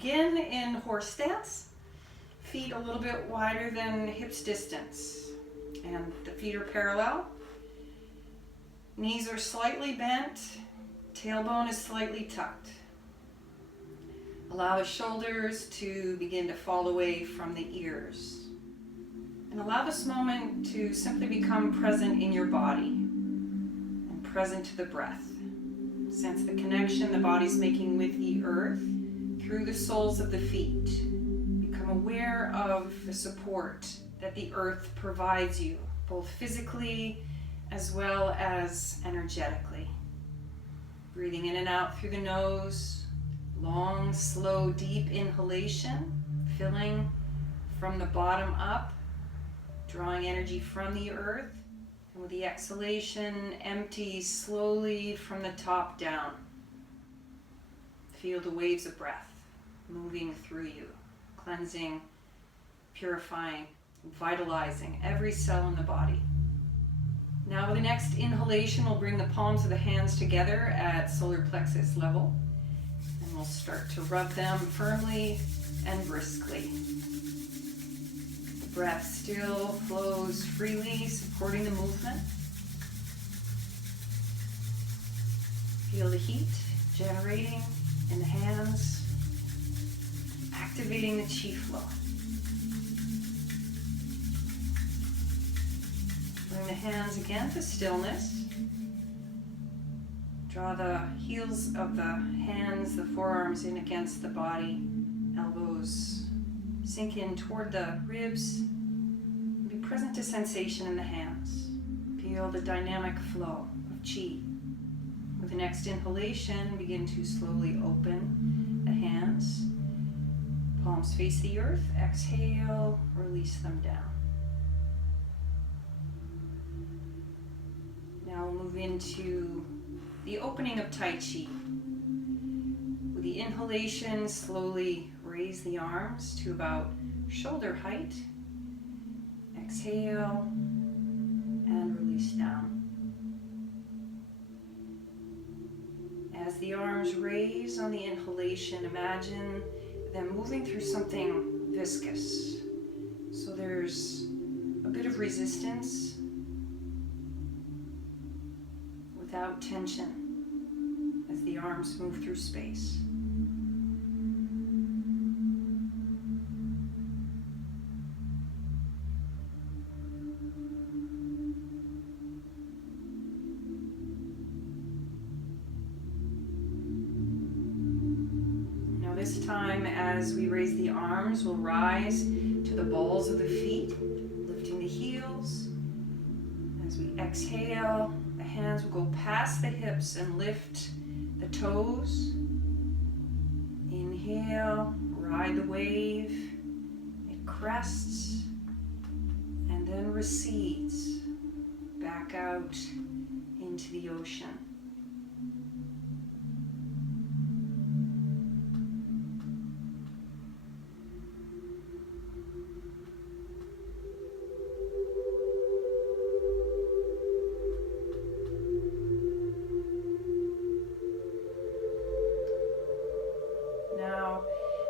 begin in horse stance. Feet a little bit wider than hips distance. And the feet are parallel. Knees are slightly bent. Tailbone is slightly tucked. Allow the shoulders to begin to fall away from the ears. And allow this moment to simply become present in your body and present to the breath. Sense the connection the body's making with the earth through the soles of the feet. Become aware of the support that the earth provides you, both physically as well as energetically. Breathing in and out through the nose, long, slow, deep inhalation, filling from the bottom up, drawing energy from the earth. And with the exhalation, empty slowly from the top down. Feel the waves of breath moving through you, cleansing, purifying, vitalizing every cell in the body. Now with the next inhalation, we'll bring the palms of the hands together at solar plexus level. And we'll start to rub them firmly and briskly. Breath still flows freely, supporting the movement. Feel the heat generating in the hands, activating the chi flow. Bring the hands again to stillness. Draw the heels of the hands, the forearms in against the body, elbows sink in toward the ribs. Be present to sensation in the hands. Feel the dynamic flow of chi. With the next inhalation, begin to slowly open the hands. Palms face the earth. Exhale, release them down. Now we'll move into the opening of Tai Chi. With the inhalation, slowly raise the arms to about shoulder height. Exhale and release down. As the arms raise on the inhalation, imagine them moving through something viscous. So there's a bit of resistance without tension as the arms move through space. This time, as we raise the arms, we'll rise to the balls of the feet, lifting the heels. As we exhale, the hands will go past the hips and lift the toes. Inhale, ride the wave. It crests and then recedes back out into the ocean.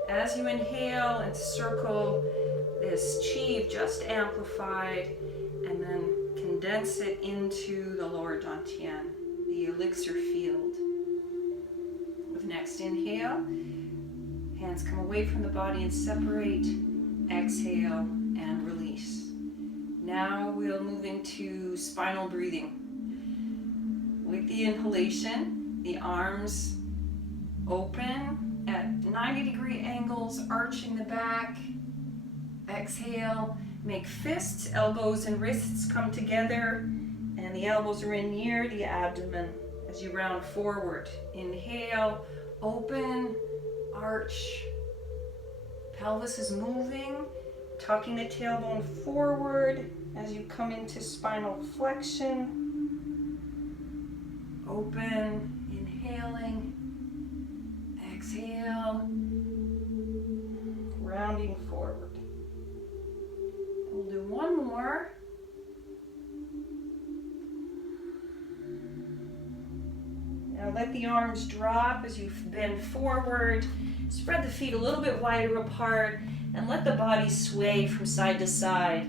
As you inhale and circle this chi you've just amplified, and then condense it into the lower dantian, the elixir field. With next inhale, hands come away from the body and separate. Exhale and release. Now we'll move into spinal breathing. With the inhalation, the arms open at 90-degree angles, arching the back. Exhale, make fists, elbows and wrists come together, and the elbows are in near the abdomen as you round forward. Inhale, open, arch. Pelvis is moving, tucking the tailbone forward as you come into spinal flexion. Open, inhaling. Exhale, rounding forward. We'll do one more. Now Let the arms drop as you bend forward. Spread the feet a little bit wider apart and let the body sway from side to side,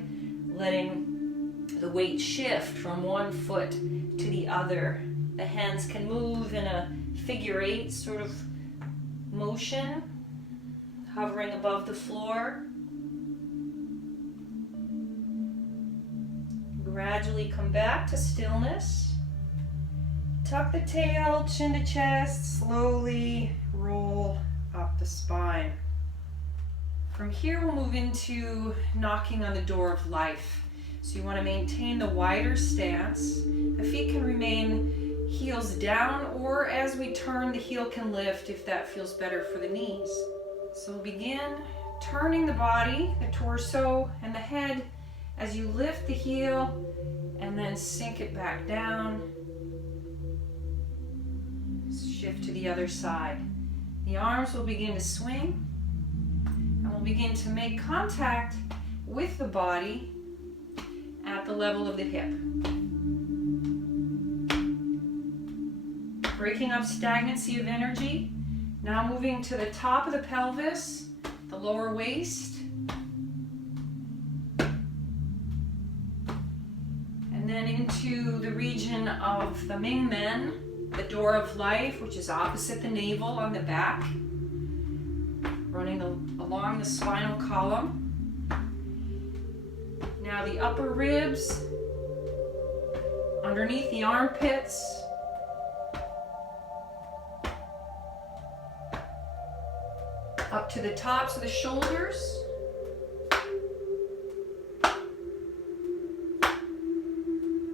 letting the weight shift from one foot to the other. The hands can move in a figure eight sort of motion, hovering above the floor. Gradually come back to stillness. Tuck the tail, chin to chest, slowly roll up the spine. From here we'll move into knocking on the door of life. So you want to maintain the wider stance. The feet can remain heels down, or as we turn, the heel can lift if that feels better for the knees. So we'll begin turning the body, the torso, and the head as you lift the heel and then sink it back down. Shift to the other side. The arms will begin to swing, and we'll begin to make contact with the body at the level of the hip. Breaking up stagnancy of energy. Now moving to the top of the pelvis, the lower waist. And then into the region of the Ming Men, the door of life, which is opposite the navel on the back, running along the spinal column. Now the upper ribs, underneath the armpits, up to the tops of the shoulders.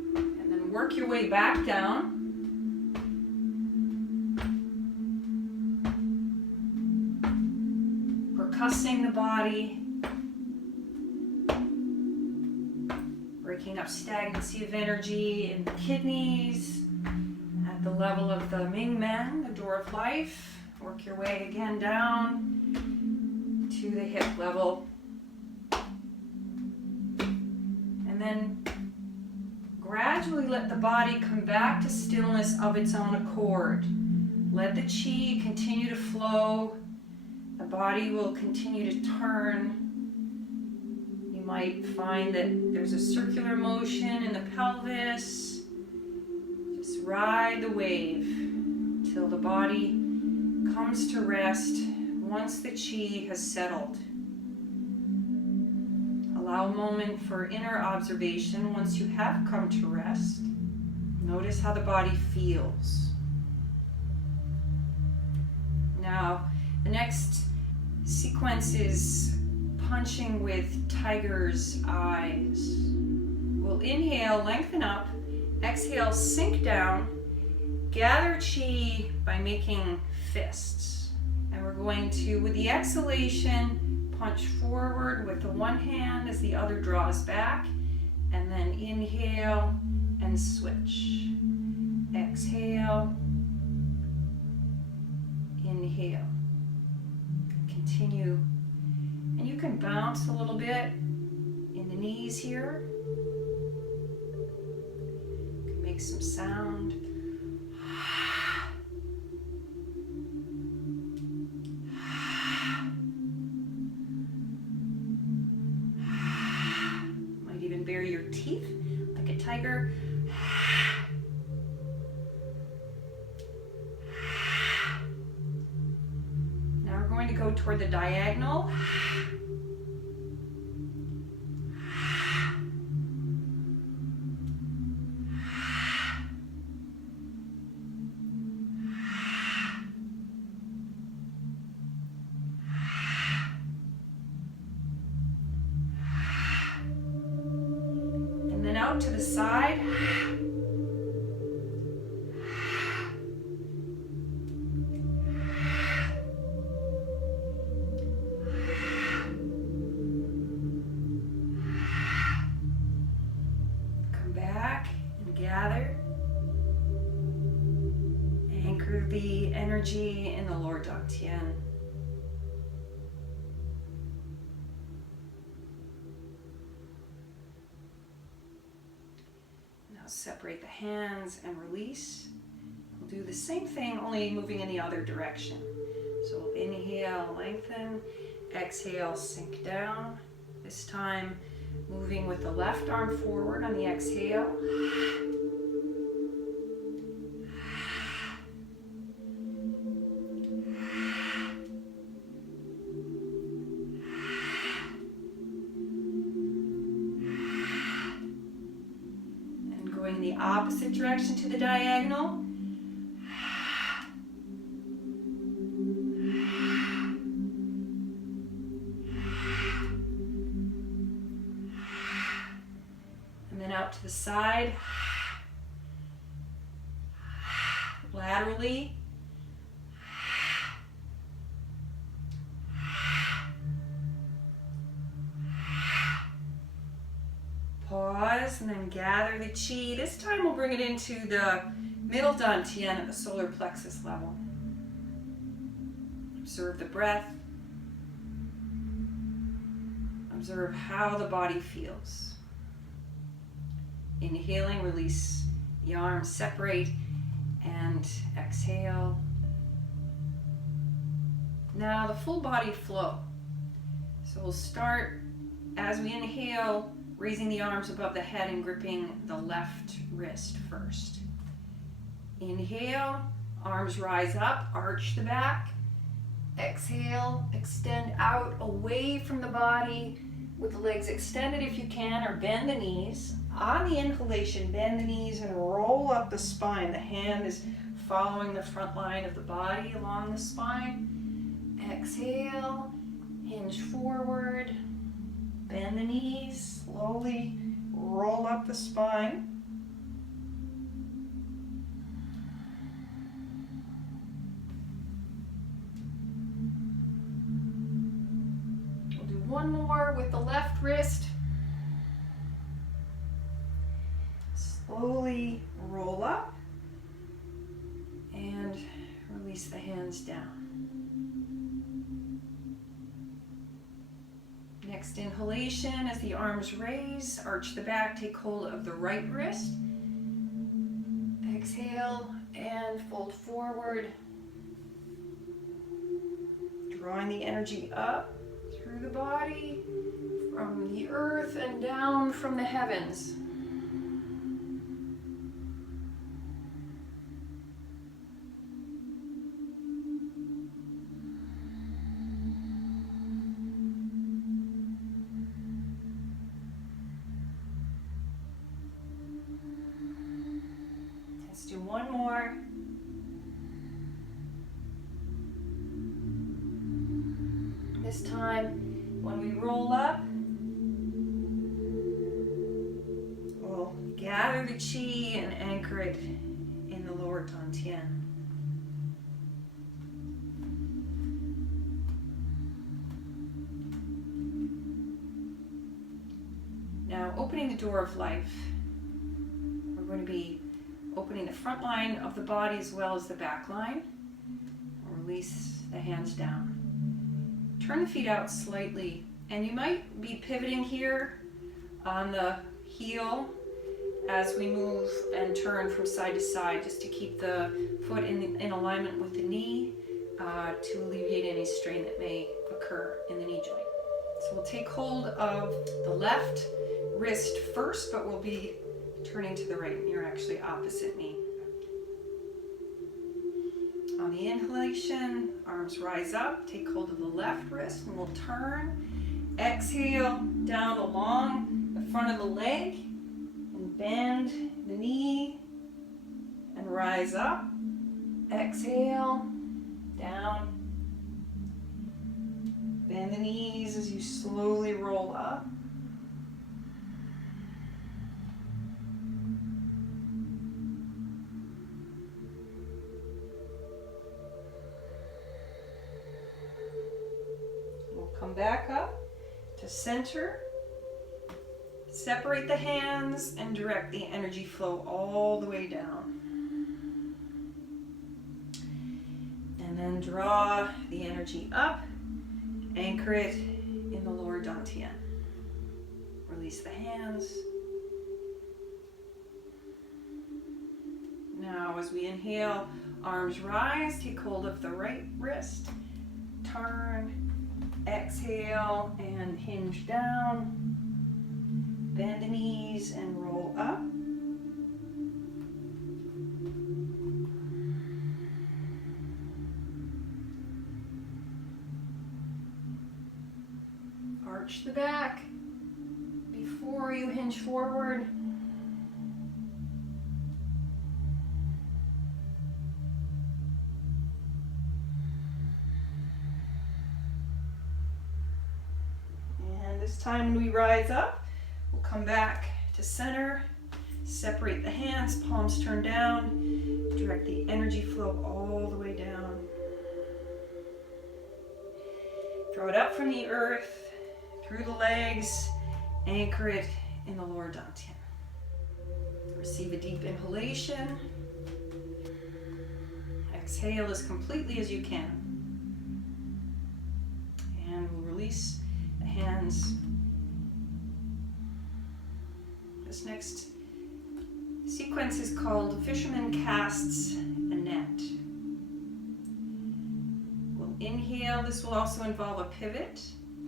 And then work your way back down. Percussing the body, breaking up stagnancy of energy in the kidneys, at the level of the Ming Men, the door of life. Work your way again down to the hip level. And then gradually let the body come back to stillness of its own accord. Let the chi continue to flow. The body will continue to turn. You might find that there's a circular motion in the pelvis. Just ride the wave till the body comes to rest once the chi has settled. Allow a moment for inner observation once you have come to rest. Notice how the body feels. Now, the next sequence is punching with tiger's eyes. We'll inhale, lengthen up. Exhale, sink down. Gather chi by making fists. And we're going to, with the exhalation, punch forward with the one hand as the other draws back. And then inhale and switch. Exhale. Inhale. Continue. And you can bounce a little bit in the knees here. You can make some sound. Might even bare your teeth like a tiger. To go toward the diagonal. And then out to the side. Gather, anchor the energy in the lower dantian. Now separate the hands and release. We'll do the same thing, only moving in the other direction. So inhale, lengthen. Exhale, sink down. This time, moving with the left arm forward on the exhale. And going in the opposite direction to the diagonal. Out to the side, laterally, pause and then gather the chi. This time we'll bring it into the middle dantian at the solar plexus level. Observe the breath. Observe how the body feels. Inhaling, release the arms, separate, and exhale. Now the full body flow. So we'll start as we inhale, raising the arms above the head and gripping the left wrist first. Inhale, arms rise up, arch the back. Exhale, extend out away from the body with the legs extended if you can, or bend the knees. On the inhalation, bend the knees and roll up the spine. The hand is following the front line of the body along the spine. Exhale, hinge forward, bend the knees, slowly roll up the spine. We'll do one more with the left wrist. Slowly roll up and release the hands down. Next inhalation, as the arms raise, arch the back, take hold of the right wrist. Exhale and fold forward, drawing the energy up through the body, from the earth and down from the heavens. Let's do one more. This time, when we roll up, we'll gather the chi and anchor it in the lower dantian. Now, opening the door of life. We're going to be opening the front line of the body as well as the back line. Release the hands down. Turn the feet out slightly, and you might be pivoting here on the heel as we move and turn from side to side, just to keep the foot in alignment with the knee, to alleviate any strain that may occur in the knee joint. So we'll take hold of the left wrist first, but we'll be turning to the right, and you're actually opposite me. On the inhalation, arms rise up, take hold of the left wrist, and we'll turn. Exhale down along the front of the leg, and bend the knee, and rise up. Exhale, down. Bend the knees as you slowly roll up. Come back up to center. Separate the hands and direct the energy flow all the way down. And then draw the energy up. Anchor it in the lower dantian. Release the hands. Now Now as we inhale, arms rise, take hold of the right wrist, turn, exhale, and hinge down. Bend the knees and roll up. Arch the back before you hinge forward. And this time when we rise up, we'll come back to center, separate the hands, palms turn down, direct the energy flow all the way down. Throw it up from the earth, through the legs, anchor it in the lower dantian. Receive a deep inhalation. Exhale as completely as you can. And we'll release the hands. This next sequence is called Fisherman Casts a Net. We'll inhale. This will also involve a pivot.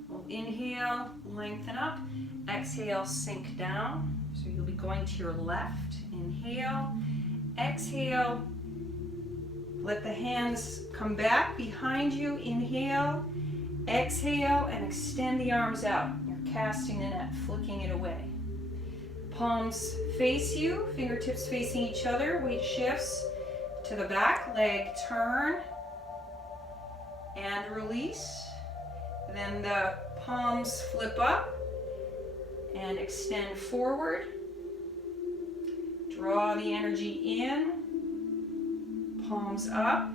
We'll inhale, lengthen up. Exhale, sink down. So you'll be going to your left. Inhale. Exhale. Let the hands come back behind you. Inhale. Exhale and extend the arms out. You're casting the net, flicking it away. Palms face you, fingertips facing each other. Weight shifts to the back. Leg turn and release. Then the palms flip up and extend forward. Draw the energy in. Palms up,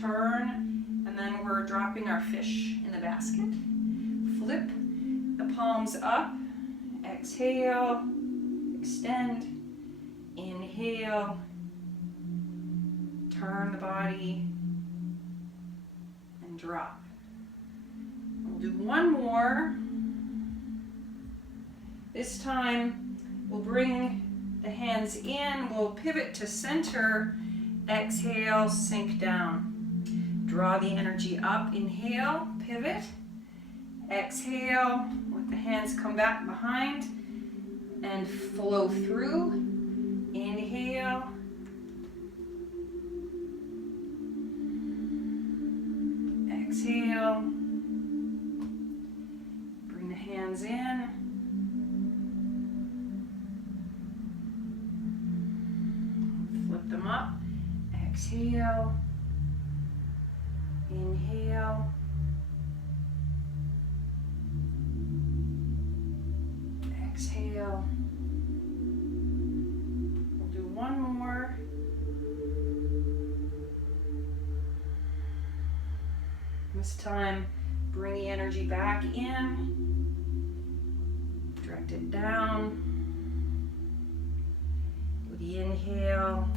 turn, and then we're dropping our fish in the basket. Flip the palms up. Exhale. Extend, inhale, turn the body, and drop. We'll do one more. This time, we'll bring the hands in, we'll pivot to center, exhale, sink down. Draw the energy up, inhale, pivot, exhale, let the hands come back behind, and flow through. Inhale. Exhale. Bring the hands in. Flip them up. Exhale. Inhale. Exhale. We'll do one more. This time, bring the energy back in. Direct it down. With the inhale,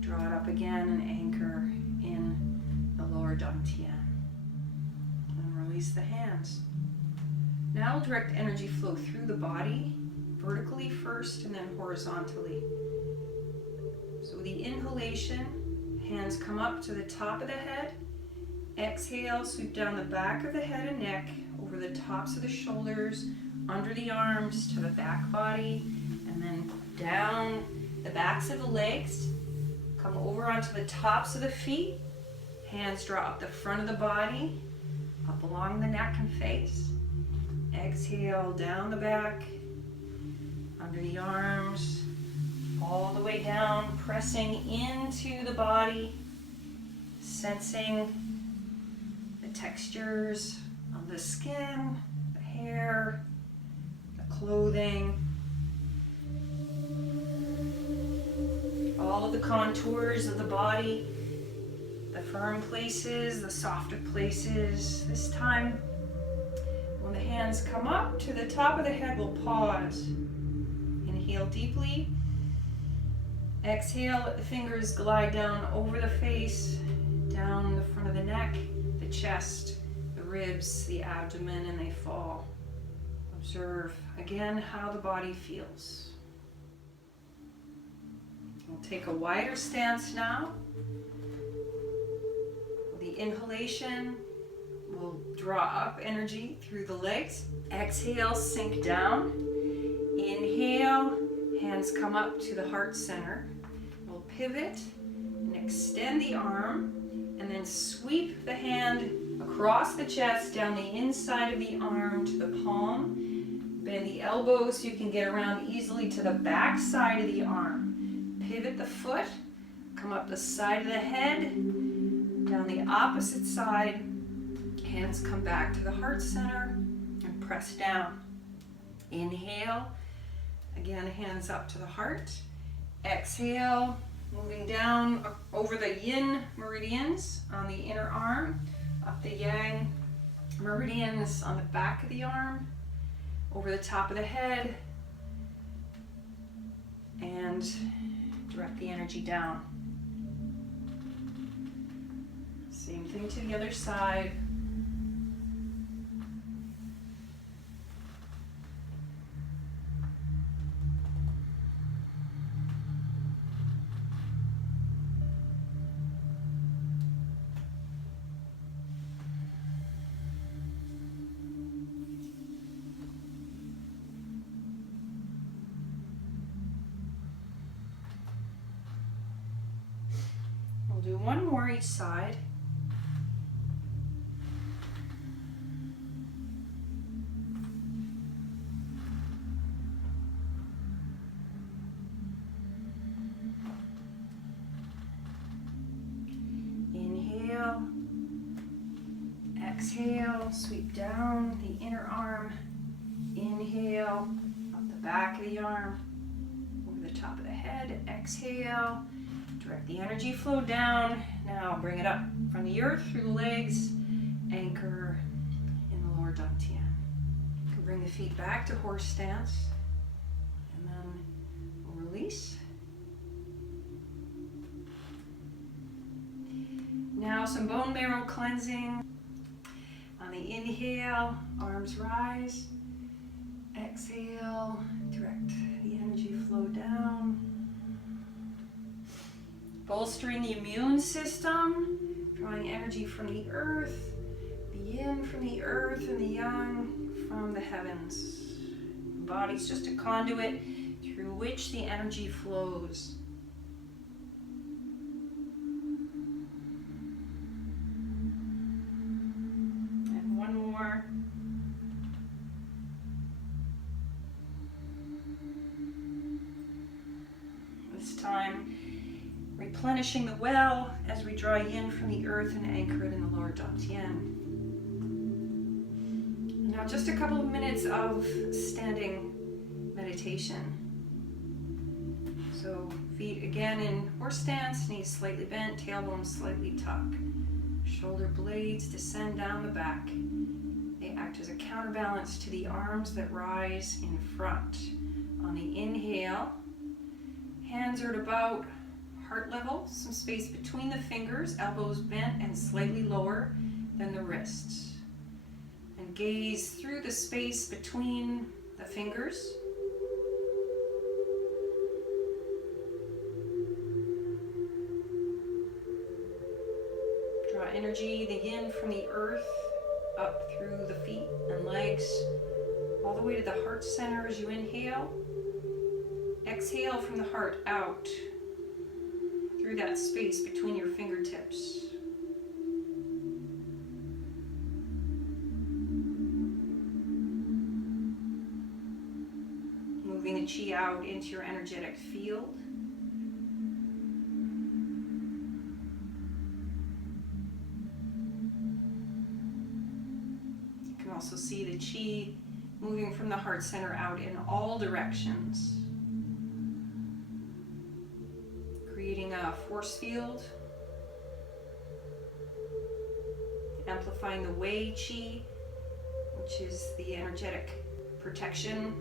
draw it up again and anchor in the lower dantian. And release the hands. Now we'll direct energy flow through the body, vertically first and then horizontally. So with the inhalation, hands come up to the top of the head. Exhale, sweep down the back of the head and neck, over the tops of the shoulders, under the arms to the back body, and then down the backs of the legs. Come over onto the tops of the feet. Hands draw up the front of the body, up along the neck and face. Exhale, down the back, under the arms, all the way down, pressing into the body, sensing the textures of the skin, the hair, the clothing, all of the contours of the body, the firm places, the softer places. This time, when the hands come up to the top of the head, we'll pause. Inhale deeply. Exhale, let the fingers glide down over the face, down the front of the neck, the chest, the ribs, the abdomen, and they fall. Observe again how the body feels. We'll take a wider stance now. The inhalation will draw up energy through the legs. Exhale, sink down. Inhale, hands come up to the heart center. We'll pivot and extend the arm, and then sweep the hand across the chest, down the inside of the arm to the palm. Bend the elbows so you can get around easily to the back side of the arm. Pivot the foot, come up the side of the head, down the opposite side. Hands come back to the heart center and press down. Inhale, again hands up to the heart. Exhale, moving down over the yin meridians on the inner arm, up the yang meridians on the back of the arm, over the top of the head, and direct the energy down. Same thing to the other side. Do one more each side. Inhale, exhale, sweep down the inner arm. Inhale, up the back of the arm, over the top of the head. Exhale. Direct the energy flow down. Now bring it up from the earth through the legs. Anchor in the lower dantian. You can bring the feet back to horse stance. And then we'll release. Now some bone marrow cleansing. On the inhale, arms rise. Exhale, direct the energy flow down. Bolstering the immune system, drawing energy from the earth, the yin from the earth and the yang from the heavens. The body's just a conduit through which the energy flows. And one more. This time, replenishing the well as we draw yin from the earth and anchor it in the lower dantian. Now just a couple of minutes of standing meditation. So feet again in horse stance, knees slightly bent, tailbone slightly tucked. Shoulder blades descend down the back. They act as a counterbalance to the arms that rise in front. On the inhale, hands are at about heart level, some space between the fingers, elbows bent and slightly lower than the wrists. And gaze through the space between the fingers. Draw energy, the yin from the earth, up through the feet and legs, all the way to the heart center as you inhale. Exhale from the heart out through that space between your fingertips. Moving the chi out into your energetic field. You can also see the chi moving from the heart center out in all directions. Creating a force field, amplifying the Wei Qi, which is the energetic protection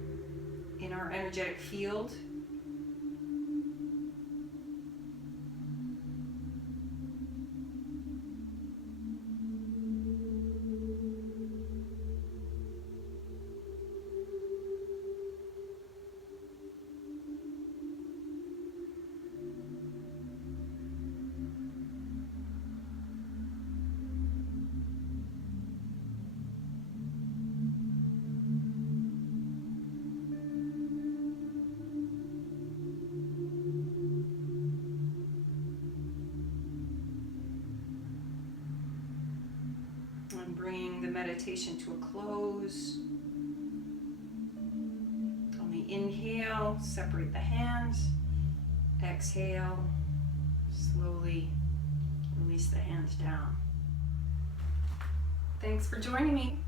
in our energetic field. meditation to a close. On the inhale, separate the hands. Exhale, slowly release the hands down. Thanks for joining me.